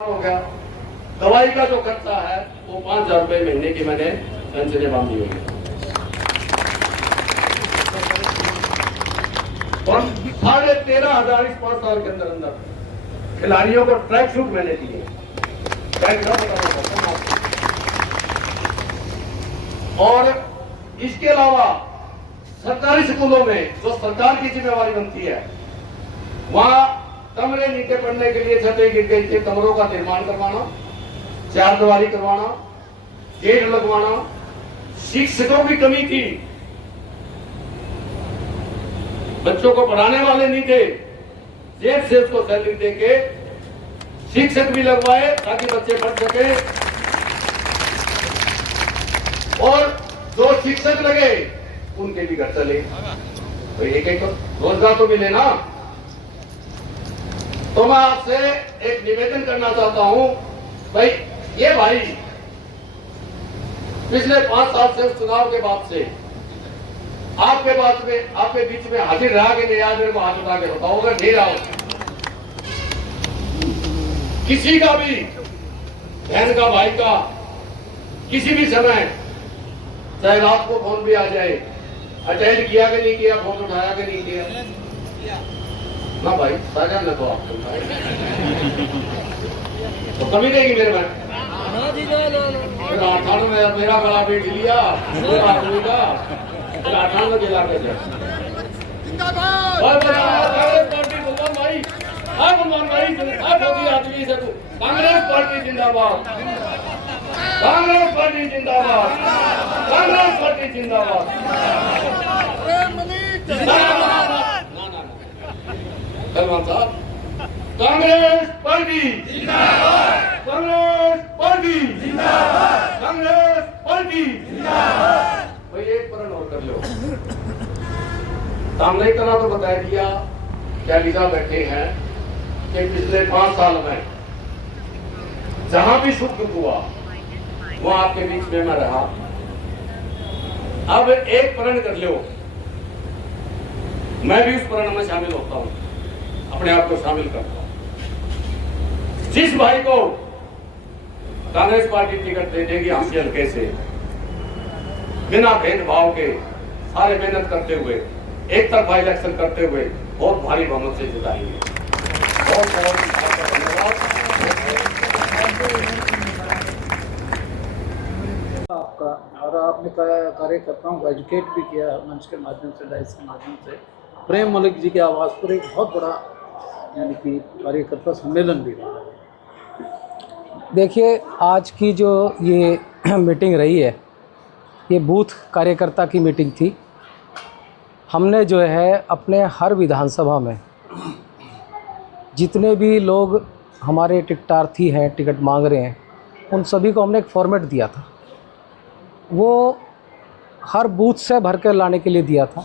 हो गया। दवाई का जो खर्चा है वो 5,000 रुपए महीने की मैंने पेंशन बांधी हुई है। और 13,500 इस 5 साल के अंदर अंदर खिलाड़ियों को ट्रैक सूट मैंने दिए। और इसके अलावा सरकारी स्कूलों में जो सरकार की जिम्मेवारी बनती है, वहां कमरे नीचे पड़ने के लिए छतें गिर गई थी, कमरों का निर्माण करवाना, चारदीवारी करवाना, गेट लगवाना। शिक्षकों की कमी थी, बच्चों को पढ़ाने वाले नहीं थे, जेब से उसको सैलरी देके शिक्षक भी लगवाए ताकि बच्चे पढ़ सके। और जो शिक्षक लगे उनके भी घर चले, तो एक रोजगार तो मिले ना। तो मैं आपसे एक निवेदन करना चाहता हूं, भाई ये भाई पिछले 5 साल से चुनाव के बाद से आपके बीच में हाजिर रहा कि नहीं, आज मेरे को हाथ उठा के बताओ। अगर नहीं रहा, किसी का भी बहन का, भाई का, किसी भी समय, चाहे रात को फोन भी आ जाए, अटेंड किया कि नहीं किया, फोन उठाया कि नहीं किया ना भाई, साझा न तो आपको तो कमी देगी मेरे में। 98 में मेरा गला भी लिया आदमी का 98 जिला के आदमी से कांग्रेस पार्टी जिंदाबाद, कांग्रेस पार्टी जिंदाबाद, कांग्रेस पार्टी जिंदाबाद। कांग्रेस पार्टी जिंदाबाद, कांग्रेस पार्टी जिंदाबाद, कांग्रेस पार्टी जिंदाबाद। भाई एक प्रण और कर लो। सामने की तरह तो बता दिया, क्या लिखा बैठे हैं कि पिछले 5 साल में जहां भी सुख दुख हुआ वहां आपके बीच में मैं रहा। अब एक प्रण कर लो, मैं भी उस प्रण में शामिल होता हूं, अपने आप को शामिल करता हूं। जिस भाई को कांग्रेस पार्टी टिकट दे देगी हासिल हल्के से, बिना भेदभाव के, सारे मेहनत करते हुए, एक तरफा इलेक्शन करते हुए बहुत भारी बहुमत से जिताएंगे। बहुत बहुत धन्यवाद आपका। और आपने कार्यकर्ताओं को एजुकेट भी किया मंच के माध्यम से, डाइस के माध्यम से। प्रेम मलिक जी की आवाज़ पर एक बहुत बड़ा यानी कि कार्यकर्ता सम्मेलन भी रहा है। देखिए, आज की जो ये मीटिंग रही है, ये बूथ कार्यकर्ता की मीटिंग थी। हमने जो है अपने हर विधानसभा में जितने भी लोग हमारे टिकटार्थी हैं, टिकट मांग रहे हैं, उन सभी को हमने एक फॉर्मेट दिया था। वो हर बूथ से भर कर लाने के लिए दिया था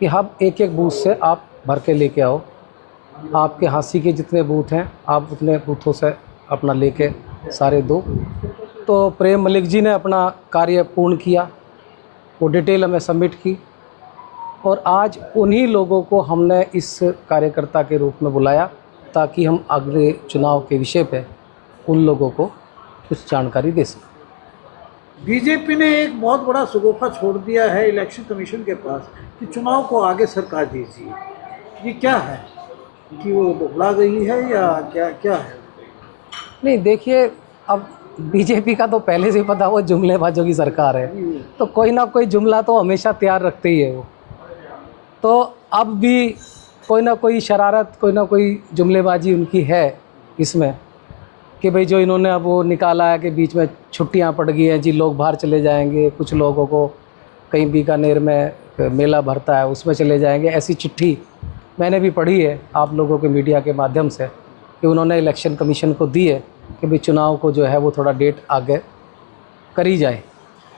कि हम एक एक बूथ से आप भर के लेके आओ। आपके हाँसी के जितने बूथ हैं आप उतने बूथों से अपना लेके सारे दो। तो प्रेम मलिक जी ने अपना कार्य पूर्ण किया, वो डिटेल हमें सबमिट की, और आज उन्हीं लोगों को हमने इस कार्यकर्ता के रूप में बुलाया ताकि हम अगले चुनाव के विषय पे उन लोगों को कुछ जानकारी दे सकें। बीजेपी ने एक बहुत बड़ा शगुफा छोड़ दिया है इलेक्शन कमीशन के पास कि चुनाव को आगे सरकार दीजिए। ये क्या है कि वो बुला गई है या क्या है? नहीं, देखिए, अब बीजेपी का तो पहले से पता, वो जुमलेबाजों की सरकार है, तो कोई ना कोई जुमला तो हमेशा तैयार रखते ही है वो। तो अब भी कोई ना कोई शरारत, कोई ना कोई जुमलेबाजी उनकी है इसमें कि भाई जो इन्होंने अब वो निकाला है कि बीच में छुट्टियां पड़ गई हैं जी, लोग बाहर चले जाएंगे, कुछ लोगों को कहीं बीकानेर में मेला भरता है उसमें चले जाएंगे। ऐसी चिट्ठी मैंने भी पढ़ी है आप लोगों के मीडिया के माध्यम से कि उन्होंने इलेक्शन कमीशन को दी है कि भाई चुनाव को जो है वो थोड़ा डेट आगे करी जाए।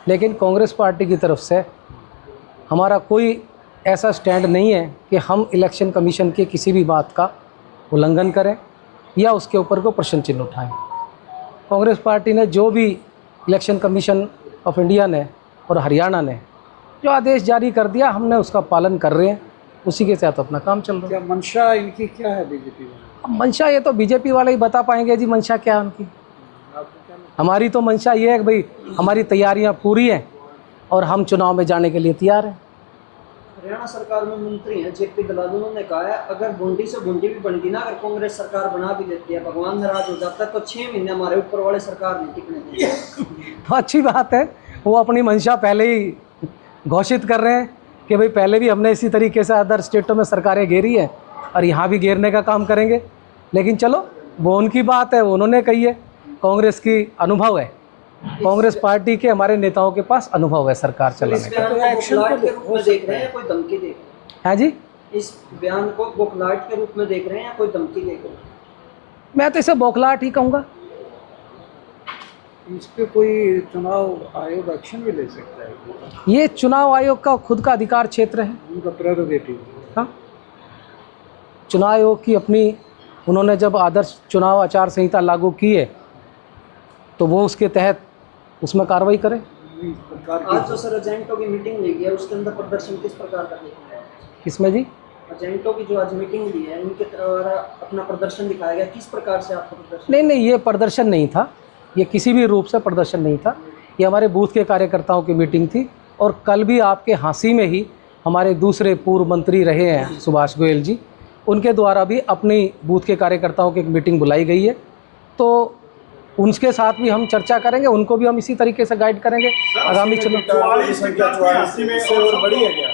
लेकिन कांग्रेस पार्टी की तरफ से हमारा कोई ऐसा स्टैंड नहीं है कि हम इलेक्शन कमीशन के किसी भी बात का उल्लंघन करें या उसके ऊपर को प्रश्न चिन्ह उठाएं। कांग्रेस पार्टी ने जो भी इलेक्शन कमीशन ऑफ इंडिया ने और हरियाणा ने जो आदेश जारी कर दिया, हमने उसका पालन कर रहे हैं, उसी के साथ अपना काम चल रहा है। क्या मंशा इनकी क्या है बीजेपी में? अब मंशा ये तो बीजेपी वाले ही बता पाएंगे जी, मंशा क्या है उनकी। हमारी तो मंशा ये है कि भाई हमारी तैयारियां पूरी हैं और हम चुनाव में जाने के लिए तैयार हैं। हरियाणा सरकार में मंत्री हैं जेपी दलाल, उन्होंने कहा है अगर बूंदी से बूंदी भी बन गई ना, अगर कांग्रेस सरकार बना भी देती है, भगवान नाराज हो जाता है, तो 6 महीने हमारे ऊपर वाले सरकार नहीं टिकने देंगे। तो अच्छी बात है, वो अपनी मंशा पहले ही घोषित कर रहे हैं कि भाई पहले भी हमने इसी तरीके से अदर स्टेटों में सरकारें घेरी हैं और यहाँ भी घेरने का काम करेंगे। लेकिन चलो वो उनकी बात है, उन्होंने कही है। कांग्रेस की अनुभव है, कांग्रेस पार्टी के हमारे नेताओं के पास अनुभव है सरकार इस चलाने का। बयान को बुखलाहट के रूप में देख रहे हैं या कोई धमकी देख रहे हैं? है जी, इस बयान को बुखलाहट के रूप में देख रहे हैं या कोई धमकी देख रहे हैं? मैं तो इसे बौखलाहट ही कहूँगा। इस पे कोई चुनाव आयोग एक्शन भी ले सकता है? ये चुनाव आयोग का खुद का अधिकार क्षेत्र है, उनका प्रेरोगेटिव। हाँ। चुनाव आयोग की अपनी, उन्होंने जब आदर्श चुनाव आचार संहिता लागू की है तो वो उसके तहत उसमें कार्रवाई करें। आज जो सर एजेंटों की मीटिंग ली गई है उसके अंदर प्रदर्शन किस प्रकार का देखा है? किसमें जी? एजेंटों की जो आज मीटिंग ली है उनके द्वारा अपना प्रदर्शन दिखाया गया, किस प्रकार से आपका प्रदर्शन? नहीं नहीं, ये प्रदर्शन नहीं था, ये किसी भी रूप से प्रदर्शन नहीं था। ये हमारे बूथ के कार्यकर्ताओं की मीटिंग थी। और कल भी आपके हाँसी में ही हमारे दूसरे पूर्व मंत्री रहे हैं सुभाष गोयल जी, उनके द्वारा भी अपनी बूथ के कार्यकर्ताओं की एक मीटिंग बुलाई गई है। तो उनके साथ भी हम चर्चा करेंगे, उनको भी हम इसी तरीके से गाइड करेंगे आगामी चुनाव। 44 टिकट और बड़ी है क्या?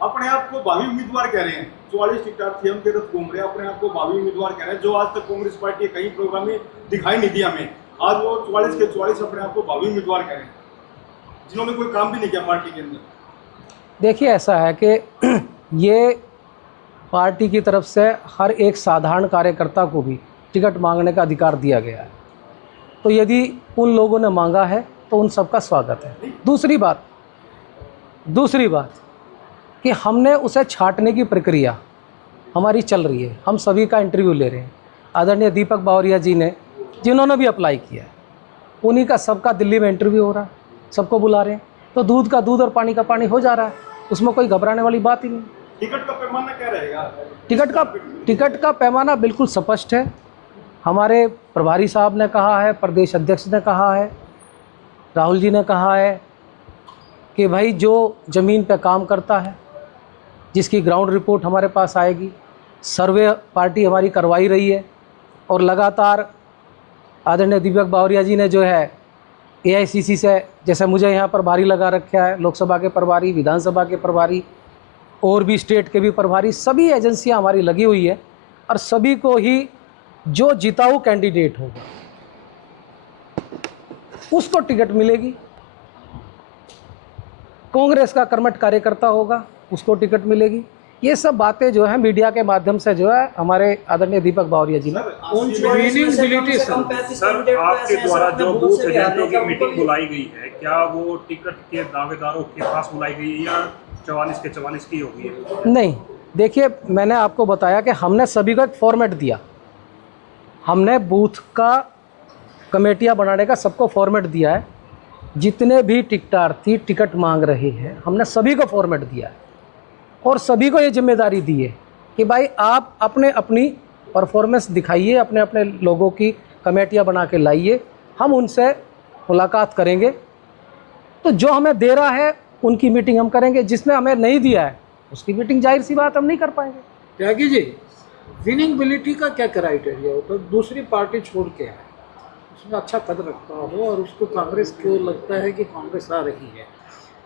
अपने आप को भावी उम्मीदवार कह रहे हैं, 44 टिकट थे हम के तरफ घूम रहे हैं, अपने आप को भावी उम्मीदवार कह रहे हैं, जो आज तक कांग्रेस पार्टी कहीं प्रोग्राम में दिखाई नहीं दिया हमें। आज वो 44 के 44 अपने आप को भावी उम्मीदवार कह रहे हैं, जिन्होंने कोई काम भी नहीं किया पार्टी के अंदर। देखिए ऐसा है कि ये पार्टी की तरफ से हर एक साधारण कार्यकर्ता को भी टिकट मांगने का अधिकार दिया गया है। तो यदि उन लोगों ने मांगा है तो उन सबका स्वागत है। दूसरी बात कि हमने उसे छांटने की प्रक्रिया हमारी चल रही है, हम सभी का इंटरव्यू ले रहे हैं। आदरणीय दीपक बावरिया जी ने, जिन्होंने भी अप्लाई किया है, उन्हीं का सबका दिल्ली में इंटरव्यू हो रहा है, सबको बुला रहे हैं। तो दूध का दूध और पानी का पानी हो जा रहा है, उसमें कोई घबराने वाली बात ही नहीं। टिकट का पैमाना क्या रहेगा? टिकट का पैमाना बिल्कुल स्पष्ट है। हमारे प्रभारी साहब ने कहा है, प्रदेश अध्यक्ष ने कहा है, राहुल जी ने कहा है कि भाई जो ज़मीन पे काम करता है, जिसकी ग्राउंड रिपोर्ट हमारे पास आएगी, सर्वे पार्टी हमारी करवाई रही है। और लगातार आदरणीय दीपक बावरिया जी ने जो है AICC से, जैसे मुझे यहाँ प्रभारी लगा रखा है, लोकसभा के प्रभारी, विधानसभा के प्रभारी और भी स्टेट के भी प्रभारी, सभी एजेंसियाँ हमारी लगी हुई है। और सभी को ही जो जिताऊ कैंडिडेट होगा उसको टिकट मिलेगी। कांग्रेस का कर्मठ कार्यकर्ता होगा उसको टिकट मिलेगी। ये सब बातें जो है मीडिया के माध्यम से जो है हमारे आदरणीय दीपक बावरिया जी ने। सर, आपके द्वारा जो बूथ एजेंटों की मीटिंग बुलाई गई है, क्या वो टिकट के दावेदारों के पास बुलाई गई है या 44 के 44 की होगी है? नहीं, देखिए मैंने आपको बताया कि हमने सभी को एक फॉर्मेट दिया। हमने बूथ का कमेटियां बनाने का सबको फॉर्मेट दिया है। जितने भी टिकटार्थी टिकट मांग रहे हैं, हमने सभी को फॉर्मेट दिया है और सभी को ये जिम्मेदारी दी है कि भाई आप अपने अपनी परफॉर्मेंस दिखाइए, अपने अपने लोगों की कमेटियां बना के लाइए, हम उनसे मुलाकात करेंगे। तो जो हमें दे रहा है उनकी मीटिंग हम करेंगे, जिसने हमें नहीं दिया है उसकी मीटिंग जाहिर सी बात हम नहीं कर पाएंगे। त्यागी जी, विनिंगबिलिटी का क्या क्राइटेरिया होता है? दूसरी पार्टी छोड़ के आए, उसमें अच्छा कद रखता हो और उसको कांग्रेस को लगता है कि कांग्रेस आ रही है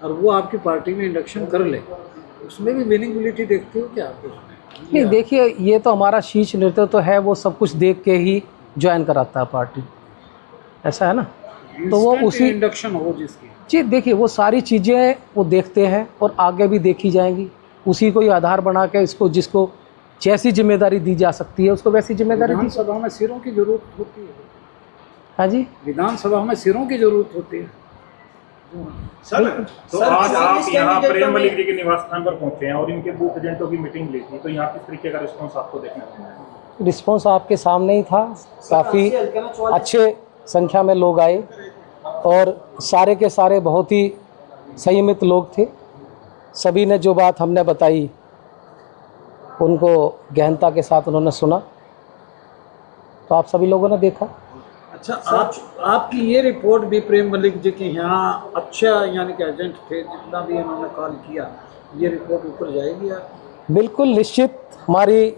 और वो आपकी पार्टी में इंडक्शन कर ले, उसमें भी विनिंगबिलिटी देखते हो क्या आप उसमें? नहीं, देखिए ये तो हमारा शीर्ष नेतृत्व तो है, वो सब कुछ देख के ही ज्वाइन कराता है पार्टी, ऐसा है ना। तो वो उसी इंडक्शन हो जिसकी, जी देखिए वो सारी चीज़ें वो देखते हैं और आगे भी देखी जाएंगी। उसी को ही आधार बना के इसको, जिसको जैसी जिम्मेदारी दी जा सकती है उसको वैसी जिम्मेदारी दी। विधानसभा में सिरों की जरूरत होती है। हाँ जी, विधानसभा में सिरों की जरूरत होती है। सर, तो आज आप यहाँ प्रेम मलिक जी के निवास स्थान पर पहुँचे हैं और इनके बूथ एजेंटों की मीटिंग ली थी, तो यहाँ किस तरीके का रिस्पॉन्स आपको देखने को मिला? रिस्पॉन्स आपके सामने ही था। काफ़ी अच्छे संख्या में लोग आए और सारे के सारे बहुत ही संयमित लोग थे। सभी ने जो बात हमने बताई उनको गहनता के साथ उन्होंने सुना तो आप सभी लोगों ने देखा। अच्छा, आपकी ये रिपोर्ट भी प्रेम मलिक जी के यहाँ अच्छा यानी कि एजेंट थे, जितना भी इन्होंने कॉल किया, ये रिपोर्ट ऊपर जाएगी आप? बिल्कुल निश्चित। हमारी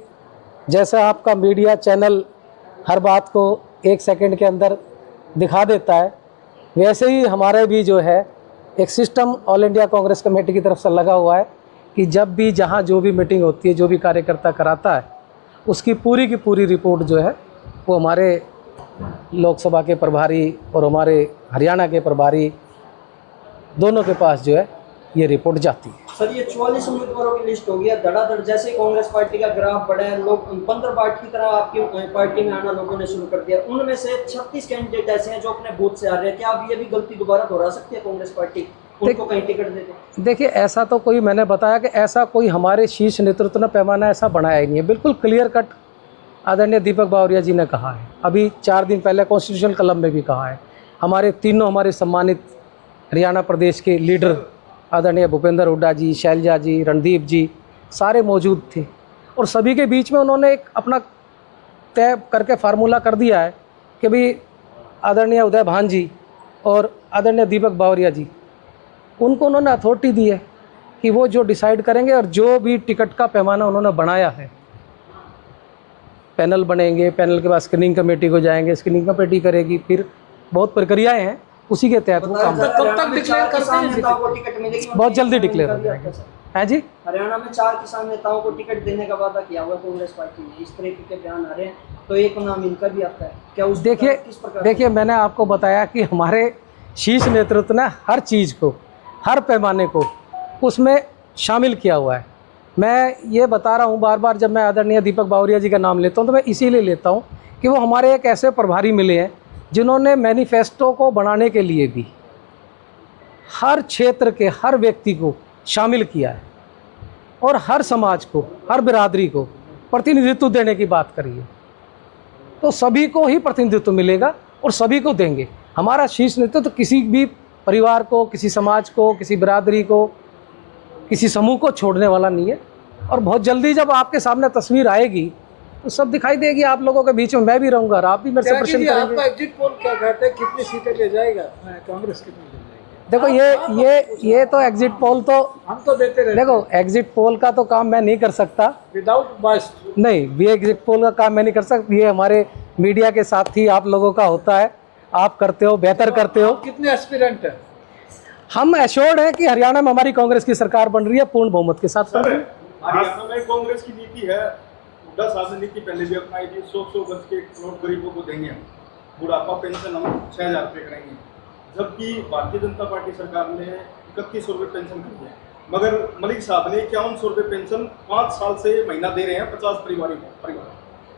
जैसा आपका मीडिया चैनल हर बात को 1 सेकंड के अंदर दिखा देता है, वैसे ही हमारे भी जो है एक system all India Congress committee की तरफ से लगा हुआ है कि जब भी जहाँ जो भी मीटिंग होती है, जो भी कार्यकर्ता कराता है, उसकी पूरी की पूरी रिपोर्ट जो है वो हमारे लोकसभा के प्रभारी और हमारे हरियाणा के प्रभारी दोनों के पास जो है ये रिपोर्ट जाती है। सर, ये 44 उम्मीदवारों की लिस्ट होगी, धड़ाधड़ जैसे कांग्रेस पार्टी का ग्राफ बढ़ा है, लोग 15 पार्टी की तरह आपकी पार्टी में आना लोगों ने शुरू कर दिया। उनमें से 36 कैंडिडेट ऐसे हैं जो अपने बूथ से आ रहे हैं। क्या अब ये भी गलती दोबारा दोहरा सकती है कांग्रेस पार्टी, उनको कहीं टिकट दे दे? देखिए, ऐसा तो कोई, मैंने बताया कि ऐसा कोई हमारे शीर्ष नेतृत्व ने पैमाना ऐसा बनाया ही नहीं है। बिल्कुल क्लियर कट आदरणीय दीपक बावरिया जी ने कहा है, अभी 4 दिन पहले कॉन्स्टिट्यूशनल कलम में भी कहा है। हमारे तीनों हमारे सम्मानित हरियाणा प्रदेश के लीडर आदरणीय भूपेंद्र हुड्डा जी, शैलजा जी, रणदीप जी, सारे मौजूद थे और सभी के बीच में उन्होंने एक अपना तय करके फार्मूला कर दिया है कि भाई आदरणीय उदय भान जी और आदरणीय दीपक बावरिया जी, उनको उन्होंने अथॉरिटी दी है कि वो जो डिसाइड करेंगे और जो भी टिकट का पैमाना उन्होंने बनाया है, पैनल बनेंगे, पैनल के बाद स्क्रीनिंग कमेटी को जाएंगे, स्क्रीनिंग कमेटी करेगी, फिर बहुत प्रक्रियाएं हैं, उसी के तहत वो काम कब तक डिक्लेयर करते हैं? टिकट मिलेगी? बहुत जल्दी डिक्लेयर हो जाएगा। है जी। हरियाणा में 4 किसान नेताओं को टिकट देने का वादा किया हुआ कांग्रेस पार्टी ने, इस तरह के बयान आ रहे हैं, तो एक नाम इनका भी आता है क्या? उस देखिए मैंने आपको बताया कि हमारे शीर्ष नेतृत्व ने हर चीज़ को, हर पैमाने को उसमें शामिल किया हुआ है। मैं ये बता रहा हूँ बार बार, जब मैं आदरणीय दीपक बावरिया जी का नाम लेता हूँ तो मैं इसीलिए लेता हूँ कि वो हमारे एक ऐसे प्रभारी मिले हैं जिन्होंने मैनिफेस्टो को बनाने के लिए भी हर क्षेत्र के हर व्यक्ति को शामिल किया है और हर समाज को, हर बिरादरी को प्रतिनिधित्व देने की बात करी है। तो सभी को ही प्रतिनिधित्व मिलेगा और सभी को देंगे। हमारा शीर्ष नेतृत्व तो किसी भी परिवार को, किसी समाज को, किसी बिरादरी को, किसी समूह को छोड़ने वाला नहीं है। और बहुत जल्दी जब आपके सामने तस्वीर आएगी तो सब दिखाई देगी आप लोगों के बीच में, मैं भी रहूंगा और आप भी मेरे से प्रश्न करेंगे। आपका एग्जिट पोल क्या कहते हैं, कितनी सीटें ले जाएगा कांग्रेस, कितनी ले जाएगी? देखो ये तो एग्जिट पोल तो हम तो देते रहते हैं। देखो, एग्जिट पोल का तो काम मैं नहीं कर सकता, विदाउट बायस्ड नहीं, ये एग्जिट पोल का काम मैं नहीं कर सकता। ये हमारे मीडिया के साथी आप लोगों का होता है, आप करते हो, बेहतर करते हो। कितने एस्पिरेंट हैं? हम एश्योर्ड हैं कि हरियाणा में हमारी कांग्रेस की सरकार बन रही है, पूर्ण बहुमत के साथ बन रही है। हरियाणा में कांग्रेस की नीति है, 10 साल से नीति पहले भी अपनाई थी, 100 गज के प्लॉट गरीबों को देंगे, बुढ़ापा पेंशन हम 6,000 रुपये करेंगे। जबकि भारतीय जनता पार्टी सरकार ने 3100 रुपये पेंशन कर दिया, मगर मलिक साहब ने 5100 रुपये पेंशन 5 साल से महीना दे रहे हैं 50 परिवार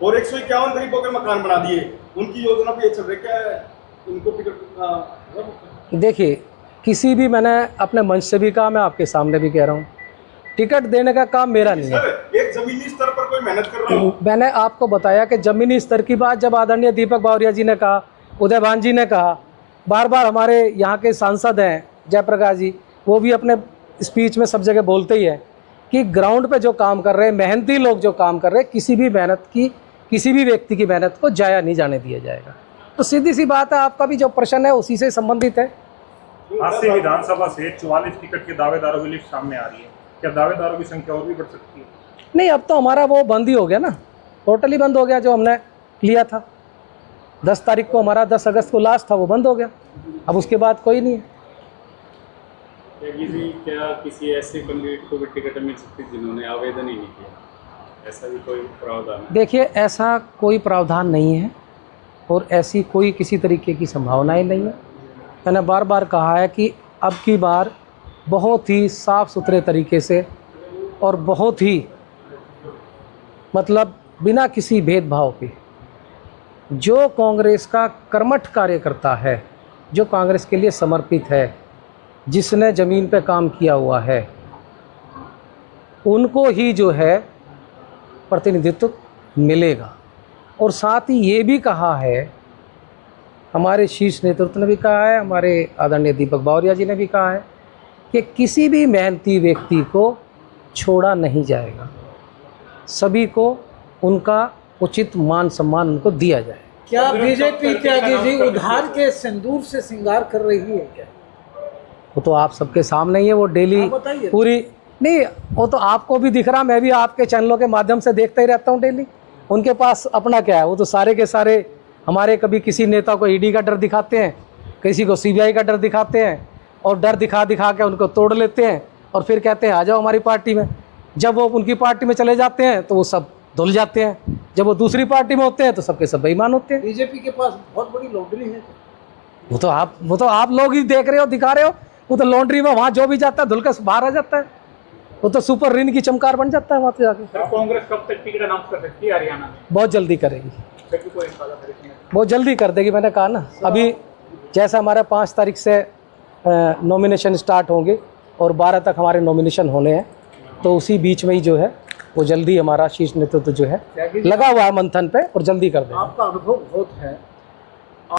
और 151 गरीबों के मकान बना दिए। उनकी योजना पे ये चल रहा है, क्या इनको टिकट? देखिए, किसी भी, मैंने अपने मंच से भी कहा, मैं आपके सामने भी कह रहा हूँ, टिकट देने का काम मेरा नहीं है। सर, एक जमीनी स्तर पर कोई मेहनत कर रहा हो। मैंने आपको बताया कि जमीनी स्तर की बात जब आदरणीय दीपक बावरिया जी ने कहा, उदय भान जी ने कहा, बार बार हमारे यहाँ के सांसद हैं जयप्रकाश जी, वो भी अपने स्पीच में सब जगह बोलते ही है कि ग्राउंड पे जो काम कर रहे हैं, मेहनती लोग जो काम कर रहे हैं, किसी भी मेहनत की, किसी भी व्यक्ति की मेहनत को जाया नहीं जाने दिया जाएगा। तो सीधी सी बात है, आपका भी जो प्रश्न है उसी से संबंधित है। आज से विधानसभा से 44 टिकट के दावेदारों की लिस्ट सामने आ रही है, क्या दावेदारों की संख्या और भी बढ़ सकती है? नहीं, अब तो हमारा वो बंद ही हो गया ना, टोटली बंद हो गया। जो हमने लिया था 10 तारीख को, हमारा 10 अगस्त को लास्ट था, वो बंद हो गया। अब उसके बाद कोई नहीं है। क्या किसी ऐसे कैंडिडेट को भी टिकट मिल सकती है जिन्होंने आवेदन ही नहीं किया? ऐसा भी कोई प्रावधान है? देखिए, ऐसा कोई प्रावधान नहीं है और ऐसी कोई किसी तरीके की संभावनाएं नहीं है। मैंने बार बार कहा है कि अब की बार बहुत ही साफ़ सुथरे तरीके से और बहुत ही मतलब बिना किसी भेदभाव के जो कांग्रेस का कर्मठ कार्यकर्ता है, जो कांग्रेस के लिए समर्पित है, जिसने ज़मीन पे काम किया हुआ है, उनको ही जो है प्रतिनिधित्व मिलेगा। और साथ ही ये भी कहा है, हमारे शीर्ष नेतृत्व ने भी कहा है, हमारे आदरणीय दीपक बावरिया जी ने भी कहा है कि किसी भी मेहनती व्यक्ति को छोड़ा नहीं जाएगा, सभी को उनका उचित मान सम्मान उनको दिया जाए। क्या बीजेपी त्यागी जी उधार के सिंदूर से श्रृंगार कर रही है क्या? वो तो आप सबके सामने ही है, वो डेली आप बताइए। पूरी नहीं, वो तो आपको भी दिख रहा, मैं भी आपके चैनलों के माध्यम से देखता ही रहता हूँ डेली। उनके पास अपना क्या है, वो तो सारे के सारे हमारे कभी किसी नेता को ईडी का डर दिखाते हैं, किसी को सीबीआई का डर दिखाते हैं, और डर दिखा दिखा के उनको तोड़ लेते हैं और फिर कहते हैं आ जाओ हमारी पार्टी में। जब वो उनकी पार्टी में चले जाते हैं तो वो सब धुल जाते हैं, जब वो दूसरी पार्टी में होते हैं तो सबके सब बेईमान होते हैं। बीजेपी के पास बहुत बड़ी लॉन्ड्री है। वो तो आप लोग ही देख रहे हो, दिखा रहे हो। वो तो लॉन्ड्री में वहाँ जो भी जाता है धुल कर बाहर आ जाता है, वो तो सुपर रिन की चमकार बन जाता है वहाँ पे जाके। सर, कांग्रेस कब तक टिकट अनाउंस कर सकती है हरियाणा में? बहुत जल्दी करेगी, फिर भी कोई अंदाजा है इसमें? बहुत जल्दी कर देगी। मैंने कहा ना, अभी जैसा हमारा 5 तारीख से नॉमिनेशन स्टार्ट होंगे और 12 तक हमारे नॉमिनेशन होने हैं, तो उसी बीच में ही जो है वो जल्दी हमारा शीर्ष नेतृत्व जो है लगा हुआ है मंथन पे और जल्दी कर देगा। आपका अनुभव बहुत है,